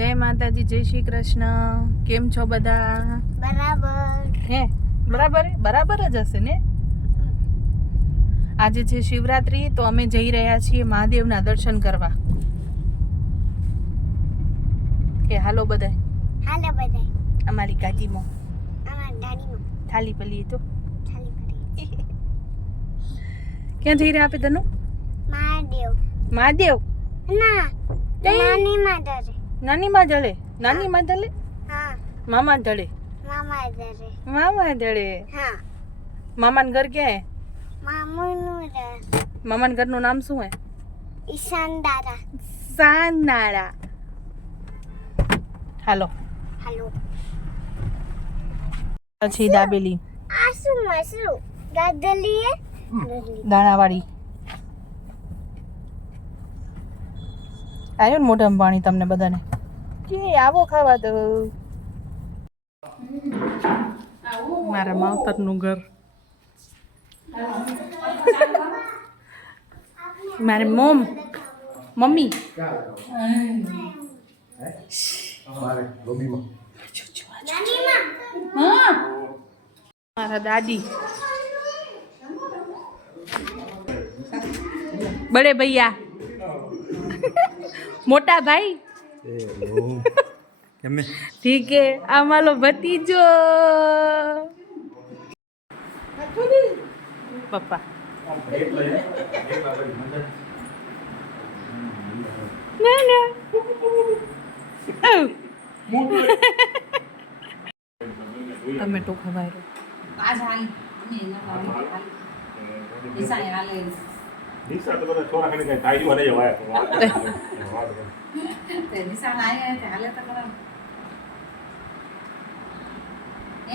જય માતાજી, જય શ્રી કૃષ્ણ. કેમ છો બધા? બરાબર હે બરાબર જ હશે ને. આજે છે શિવરાત્રી, તો અમે જઈ રહ્યા છીએ મહાદેવના દર્શન કરવા. કે હાલો બધાય અમારી ગાડીમાં થાલી પલી તો ક્યાં જઈ રહ્યા આપે તને? મહાદેવ નાની માં જડે હા મામા જડે મામાનું ઘર ક્યાં હે? મામાના ઘરનું નામ શું હે? સાંનાળા. હાલો પછી દાબેલી દાણાવાળી આવ્યો ને મોઢામાં પાણી તમને બધાને કે આવો ખાવા તો. મારા માવતરનું ઘર, મારે મમ્મી મારા દાદી, બड़े भैया, मोटा भाई, ठीक है. आ मालो भतीजो पप्पा. ના ટમેટો ખવાય निशा तो बड़ा छोरा खाने का ताई वाले जवाया તે નિશાન આયા તે હાલે તો કરો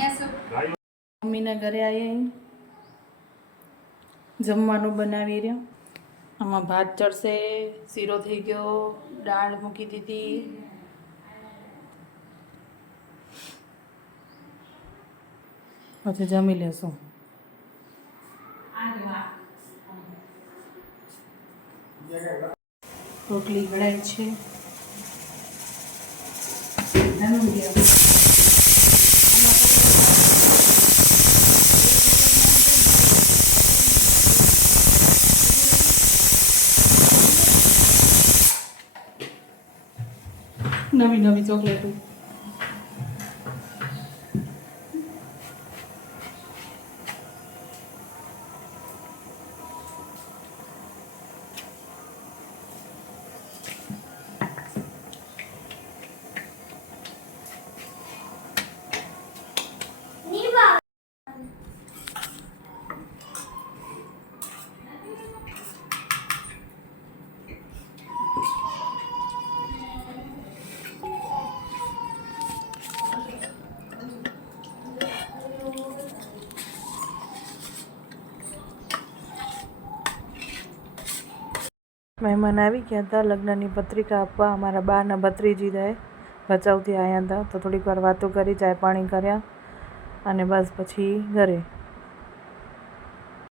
એસો મમ્મીના ઘરે આવ્યા, જમવાનું બનાવી રહ્યા. આમાં ભાત ચડશે, શીરો થઈ ગયો, દાળ મૂકી દીધી. પછી જમી લેશું. રોટલી ગળાય છે. નવી નવી ચોકલેટો. મહેમાન આવી ગયા હતા લગ્નની પત્રિકા આપવા. અમારા બાના ભત્રીજી રહે ભચાઉથી આવ્યા હતા, તો થોડીક વાર વાતો કરી, ચાય પાણી કર્યા અને બસ પછી ઘરે.